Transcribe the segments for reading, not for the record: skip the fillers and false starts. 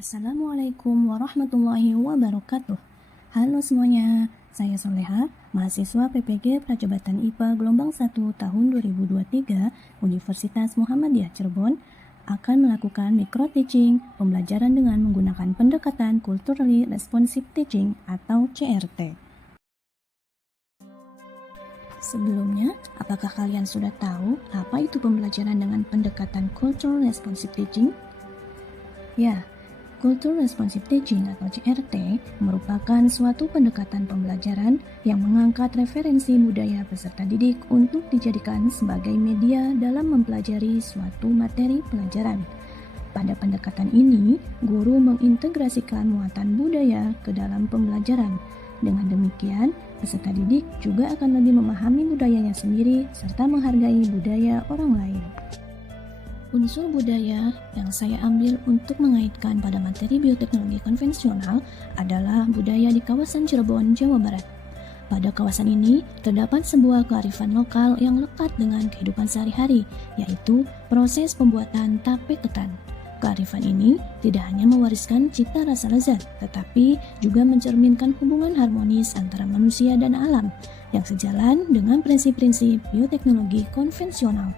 Assalamualaikum warahmatullahi wabarakatuh. Halo semuanya, saya Soleha, mahasiswa PPG Prajabatan IPA Gelombang 1 tahun 2023 Universitas Muhammadiyah Cirebon akan melakukan micro teaching, pembelajaran dengan menggunakan pendekatan Culturally Responsive Teaching atau CRT. Sebelumnya, apakah kalian sudah tahu apa itu pembelajaran dengan pendekatan Cultural Responsive Teaching? Ya, Cultural Responsive Teaching atau CRT merupakan suatu pendekatan pembelajaran yang mengangkat referensi budaya peserta didik untuk dijadikan sebagai media dalam mempelajari suatu materi pelajaran. Pada pendekatan ini, guru mengintegrasikan muatan budaya ke dalam pembelajaran. Dengan demikian, peserta didik juga akan lebih memahami budayanya sendiri serta menghargai budaya orang lain. Unsur budaya yang saya ambil untuk mengaitkan pada materi bioteknologi konvensional adalah budaya di kawasan Cirebon, Jawa Barat. Pada kawasan ini terdapat sebuah kearifan lokal yang lekat dengan kehidupan sehari-hari, yaitu proses pembuatan tape ketan. Kearifan ini tidak hanya mewariskan cita rasa lezat, tetapi juga mencerminkan hubungan harmonis antara manusia dan alam yang sejalan dengan prinsip-prinsip bioteknologi konvensional.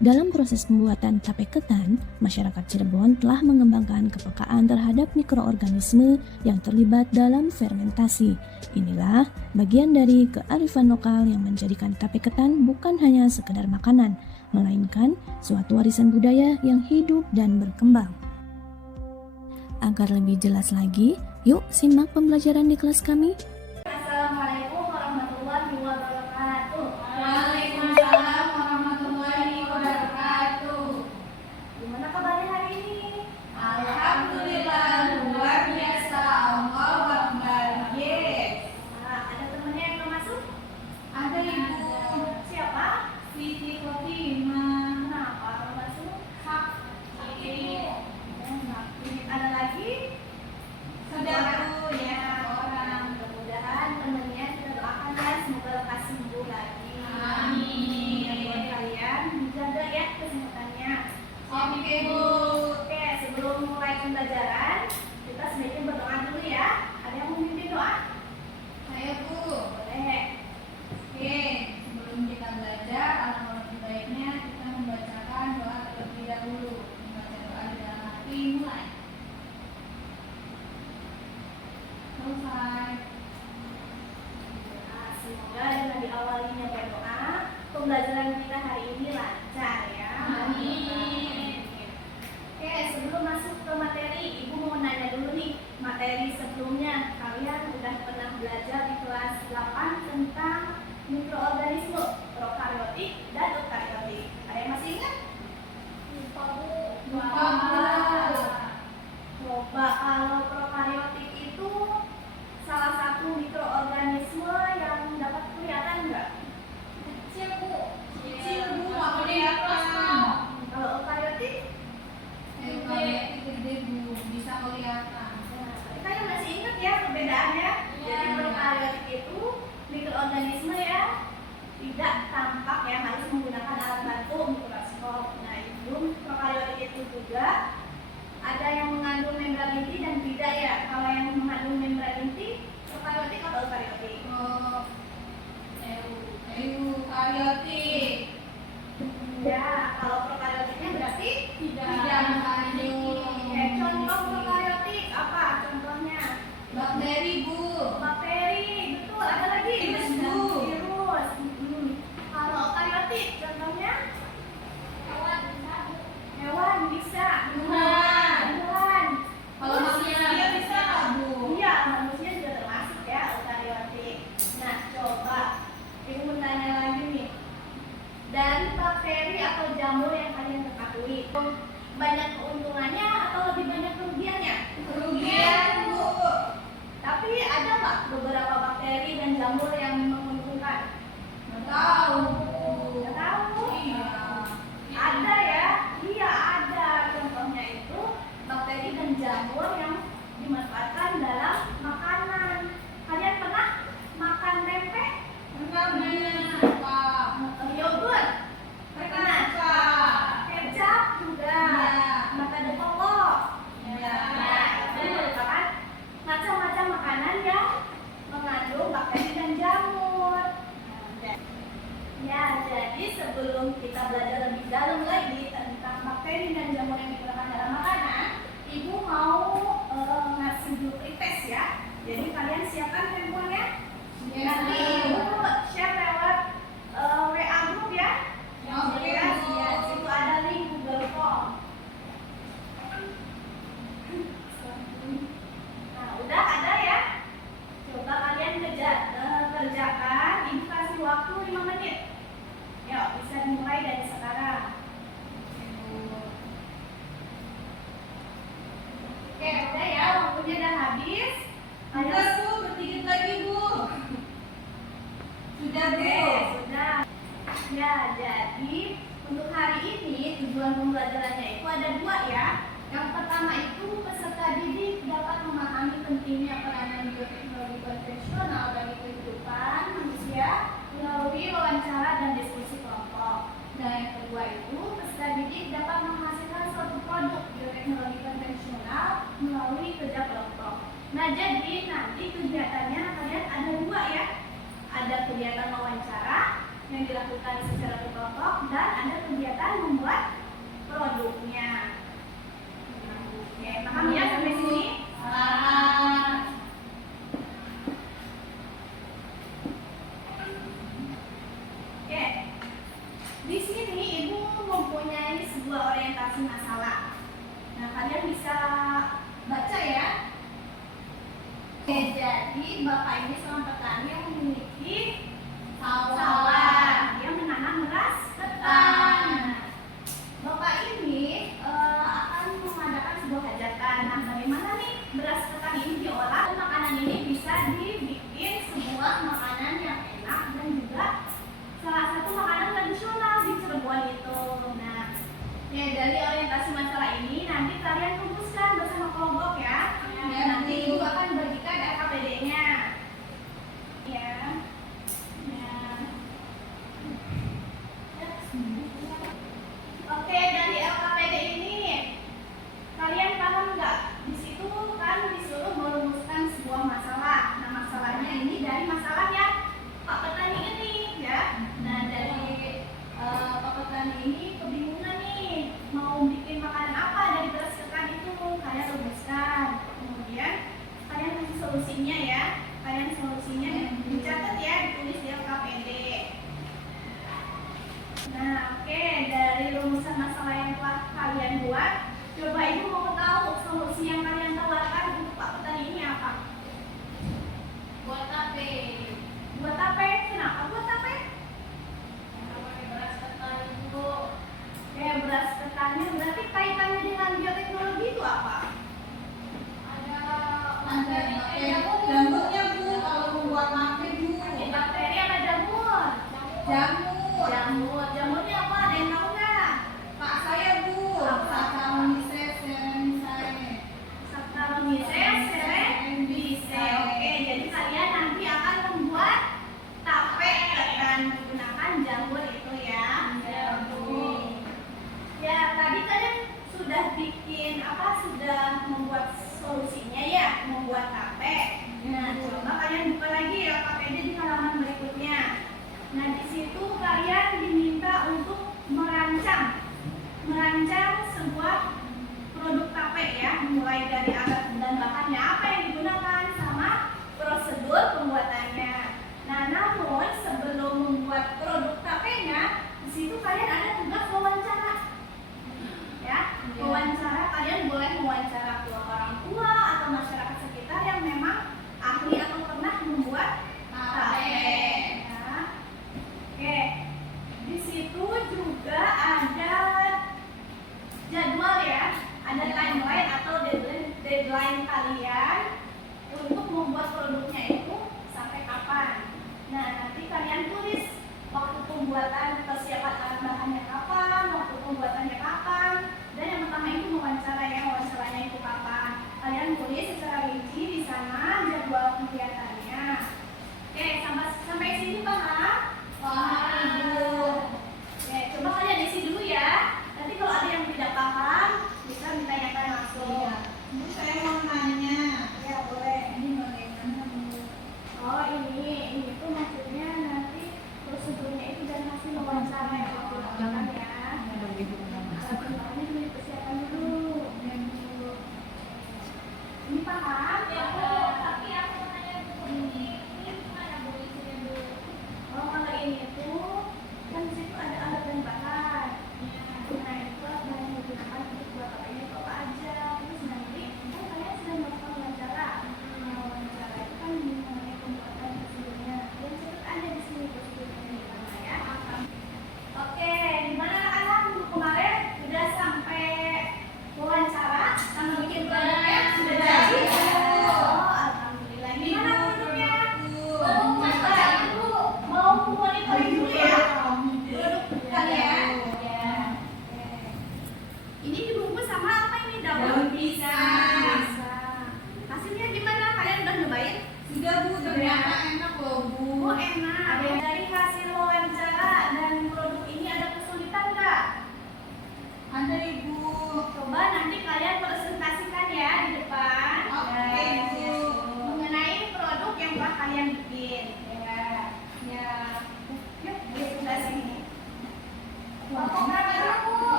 Dalam proses pembuatan tape ketan, masyarakat Cirebon telah mengembangkan kepekaan terhadap mikroorganisme yang terlibat dalam fermentasi. Inilah bagian dari kearifan lokal yang menjadikan tape ketan bukan hanya sekedar makanan, melainkan suatu warisan budaya yang hidup dan berkembang. Agar lebih jelas lagi, yuk simak pembelajaran di kelas kami. Assalamualaikum warahmatullahi wabarakatuh. Waalaikumsalam warahmatullahi wabarakatuh. Gimana kabarnya hari ini? Alhamdulillah luar biasa. Allahu Akbar. Yes. Ada temennya yang belum masuk? Ada ibu. Siapa? Siti Khotimah. Kenapa belum masuk? Hak. Ada lagi? Saudaraku ya orang. Mudah-mudahan temennya kita doakan ya, semoga lekas sembuh lagi. Amin. Dan buat kalian dijaga ya kesehatannya. Oke bu. Oke, sebelum mulai pembelajaran, kita sebaiknya berdoa dulu ya. Ada yang mau memimpin doa? Saya bu. Boleh. Oke. Sebelum kita belajar, alangkah lebih baiknya kita membacakan doa terlebih dahulu. Membaca doa di dalam hati mulai. Selesai. Nah, semoga dengan diawalinya berdoa, pembelajaran kita hari ini lancar ya. Amin. Oke, sebelum masuk ke materi, Ibu mau nanya dulu nih, materi sebelumnya kalian udah pernah belajar di kelas 8 tentang mikroorganisme, prokariotik dan eukariotik. Ada yang masih ingat? Lupa. Coba kalau prokariotik itu salah satu mikroorganisme yang dapat kelihatan nggak? Kecil bu. Kecil, Bu. Nggak kelihatan. Kalau eukariotik? Gede bu, bisa kelihatan. Nah, kalian masih ingat ya perbedaannya? Iya. Jadi prokariotik itu mikroorganisme yang tidak tampak ya, harus menggunakan alat bantu mikroskop. Nah, itu prokariotik itu juga ada yang mengandung membran inti dan tidak ya. Kalau yang mengandung membran inti, prokariotik atau eukariotik? Eukariotik. Ya, kalau prokariotiknya berarti Tidak mengandung. Contoh prokariotik apa? Contohnya Bakteri bu. bakteri, betul. Ada lagi? Virus, Bu. Virus. Kalau eukariotik, contohnya hewan bisa. habis. Sudah Bu, bertiga lagi Bu. Sudah Bu. Oke, sudah. Ya, jadi untuk hari ini tujuan pembelajarannya itu ada dua ya. Yang pertama itu peserta didik dapat memahami pentingnya peranan bioteknologi konvensional bagi kehidupan manusia melalui wawancara dan diskusi kelompok. Dan yang kedua itu peserta didik dapat menghasilkan suatu produk bioteknologi konvensional melalui kerja kelompok. Nah, jadi nanti kegiatannya kalian ada dua ya. Ada kegiatan wawancara yang dilakukan secara berkelompok dan ada kegiatan membuat produknya. Oke, paham ya sampai sini? Oke. Di sini Ibu mempunyai sebuah orientasi masalah. Nah, kalian bisa baca ya. Oke, jadi Bapak ini seorang petani yang memiliki sawah. Dia menanam beras ketan. Bapak ini akan mengadakan sebuah hajatan. Nah, bagaimana nih beras ketan ini diolah? Makanan ini bisa dibikin sebuah makanan yang enak dan juga salah satu makanan tradisional di Cirebon itu. Nah, ya dari orientasi masalah ini nanti kalian rumuskan bersama kelompok ya. Ya, Nanti Bu. Ibu akan bagikan LKPD-nya. Ya. Nah. Oke, dari LKPD ini kalian paham nggak? Di situ kan disuruh merumuskan sebuah masalah. Nah, masalahnya ini dari masalahnya Pak Petani ini ya. Nah, dari Pak Petani ini kebingungan nih mau bikin makanan apa dari beras ketan itu. Kalian rumuskan. Kemudian kalian kasih solusinya ya. Kalian solusinya dicatat ya, ditulis di LKPD. Nah, oke, dari rumusan masalah yang telah kalian buat, coba Ibu mau tahu solusi yang kalian tawarkan untuk Pak Petani ini apa? Buat apa? Buat apa? Kenapa buat apa? Karena pakai beras ketan Bu. Kayak beras ketannya berarti kaitannya dengan bioteknologi itu apa? Ada jamurnya Bu, kalau membuat nape Bu. Pakai bakteri apa jamur? Jamur. Jamurnya apa? Ada yang tahu nggak? Pak saya Bu, Saccharomyces cerevisiae. Saccharomyces cerevisiae. Oke, jadi kalian nanti akan membuat tape dengan menggunakan jamur itu ya. Iya, Bu. Ya, tadi kalian sudah bikin apa? Sudah membuat solusinya ya, membuat tape. Nah, coba kalian buka lagi LKPD di halaman berikutnya. Nah, di situ kalian diminta untuk merancang sebuah produk tape ya, mulai dari alat dan bahannya apa yang digunakan sama prosedur pembuatannya. Nah, namun sebelum membuat produk tapenya, di situ kalian ada tugas wawancara. Ya, wawancara kalian boleh wawancara ke orang tua atau masyarakat sekitar yang memang ahli atau pernah membuat tape. Ya. Oke, di situ juga ada jadwal ya, ada timeline atau deadline kalian untuk membuat produknya itu sampai kapan. Nah,